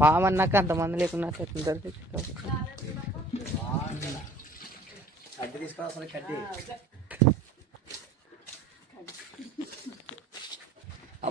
పాము అన్నాక అంతమంది లేకున్నా ఎట్లుంటారు కడ్డీ తీసుకోవాల్సిన కడ్డీ ఆ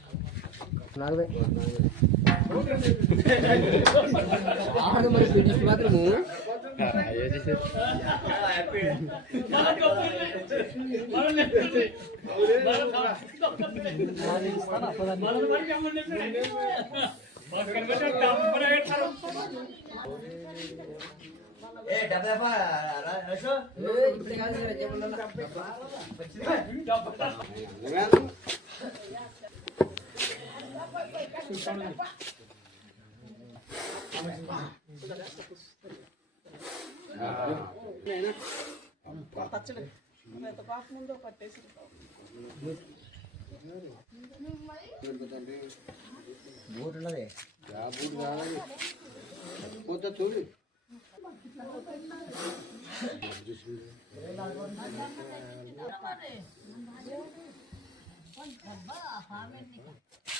ఏ నా మరి బ్రిటిష్ మాత్రము ఏ డబ్బా రషో ఇప్పుడు కాదు సార్, చెప్పండి. బూట్ ఉన్నది ఏమందరే ఎక్కడ పారని తెలుసు ఎంత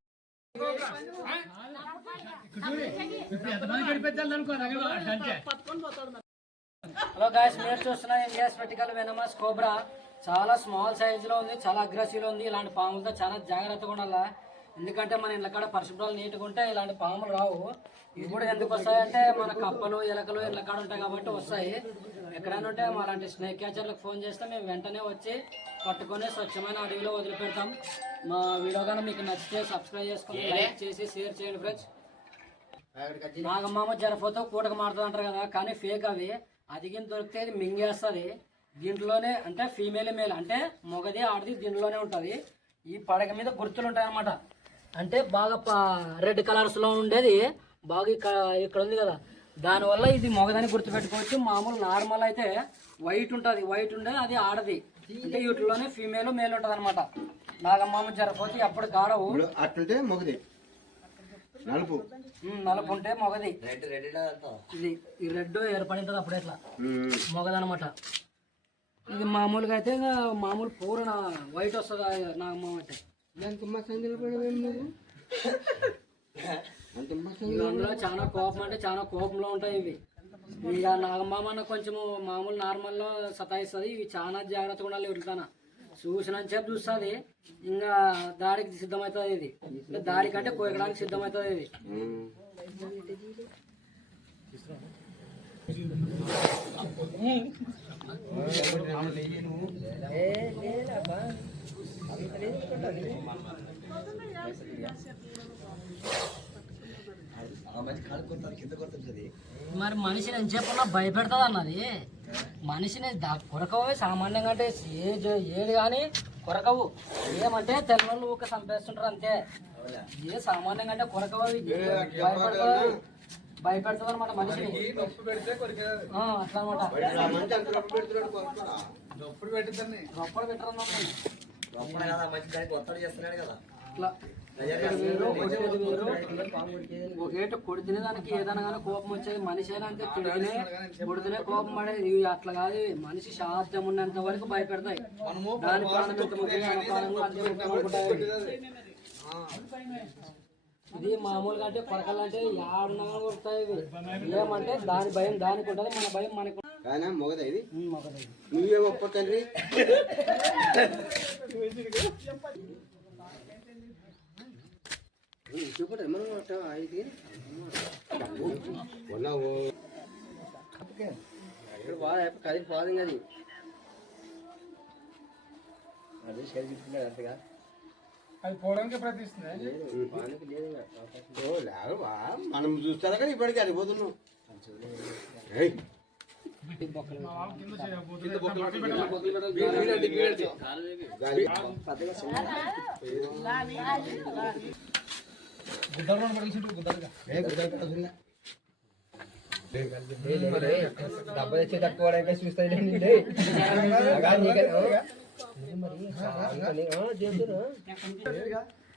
హలో గాయస్ మీరు చూస్తున్న ఇండియా స్పెటికల్ వెనమస్ కోబ్రా చాలా స్మాల్ సైజ్లో ఉంది చాలా అగ్రెసివ్ ఉంది. ఇలాంటి పాములతో చాలా జాగ్రత్తగా ఉండాలా? ఎందుకంటే మన ఇళ్ళ కాడ పరిశుభ్రాలు నీట్గా ఉంటే ఇలాంటి పాములు రావు. ఇవి కూడా ఎందుకు వస్తాయంటే మన కప్పలు ఎలకలు ఇళ్ళ కాడ ఉంటాయి కాబట్టి వస్తాయి. ఎక్కడైనా ఉంటే మా అలాంటి స్నేక్ క్యాచర్లకు ఫోన్ చేస్తే మేము వెంటనే వచ్చి పట్టుకొని స్వచ్ఛమైన అడవిలో వదిలిపెడతాం. మా వీడియో కానీ మీకు నచ్చితే సబ్స్క్రైబ్ చేసుకొని లైక్ చేసి షేర్ చేయండి ఫ్రెండ్స్. నాగమ్మ జరపోతే కూటకు మాడుతుంది అంటారు కదా కానీ ఫేక్ అవి. అదిగిన దొరికితే ఇది మింగేస్తుంది. దీంట్లోనే అంటే ఫీమేల్ మేల్ అంటే మొగది ఆడది దీంట్లోనే ఉంటుంది. ఈ పడగ మీద గుర్తులు ఉంటాయి అనమాట అంటే బాగా రెడ్ కలర్స్లో ఉండేది. బాగా ఇక్కడ ఇక్కడ ఉంది కదా. దానివల్ల ఇది మొగదని గుర్తుపెట్టుకోవచ్చు. మామూలు నార్మల్ అయితే వైట్ ఉంటుంది. వైట్ ఉండేది అది ఆడది. అంటే వీటిలోనే ఫీమేల్ మేల్ ఉంటుంది అనమాట నాగమ్మ జరపోతే అప్పుడు గాడవు. ఇప్పుడు అట్లుంటే మొగది. నలుపు. నలుపు ఉంటే మొగది. రెడ్ రెడ్ అంతా ఇది ఈ రెడ్ ఏర్పడింటది అప్పుడు ఎట్లా? ఉమ్. మొగదనమాట ఇది మామూలుగా అయితే ఇంకా మామూలు పూర్ణ వైట్ వస్తుంది నాగమ్మ అంటే దానికి నువ్వు అందులో చాలా కోపం అంటే చాలా కోపంలో ఉంటాయి ఇవి. ఇక నాగమ్మ అన్న కొంచెము మామూలు నార్మల్లో సతాయిస్తుంది. ఇవి చాలా జాగ్రత్తగా ఉండాలి వీటికన్నా చూసినంత సేపు చూస్తుంది. ఇంకా దాడికి సిద్ధమవుతుంది ఇది. దాడి కంటే కోయడానికి సిద్ధమవుతుంది ఇది. ఉమ్. మరి మనిషిని ఎంత చెప్పన్నా భయపెడుతుంది అన్నది? మనిషిని కొరకవే సామాన్యంగా అంటే ఏ జ- ఏది కానీ కొరకవు. ఏమంటే తెల్లవాళ్ళు ఊక చంపేస్తుంటారు అంతే. ఏ సామాన్యంగా అంటే కొరకవు అవి. భయపెడుతుంది భయపెడుతుంది అనమాట మనిషిని. అట్లా అనమాట. రొప్పలు పెట్టరు అన్నమాట లోపల కదా మంచి దానికి ఒత్తడి చేస్తున్నాడు కదా. ఇట్లా కొట్టేది వేరు, కొట్టేది వేరు. ఒకటి కొడితేనే దానికి ఏదైనా కానీ కోపం వచ్చేది మనిషి అయినా అంతే తిడితేనే కొడితేనే కోపం పడేది. ఇవి అట్లా కాదు. మనిషి శాంతం ఉన్నంత వరకు భయపెడతాయి. దాని ప్రాణం కూడా. ఇది మామూలుగా అంటే కొరకలు అంటే కొడతాయి ఇవి. ఏమంటే దాని భయం దానికి ఉంటుంది మన భయం మనకు కానా? మొగదా ఇది. నువ్వేం ఒప్ప తండ్రి. చూపండి మనం ఇది ఉన్నావు ఇక్కడ బాగా కదిలి పోదు అది. అదే షేర్ చెప్తున్నాడు అంతగా. అది పోవడానికి ప్రయత్నిస్తుంది. మనం చూస్తారా కానీ ఇప్పటికీ అడిగిపోతున్నాం ఏయ్, డబ్బు తెచ్చి తక్కువ చూస్తాయి మీ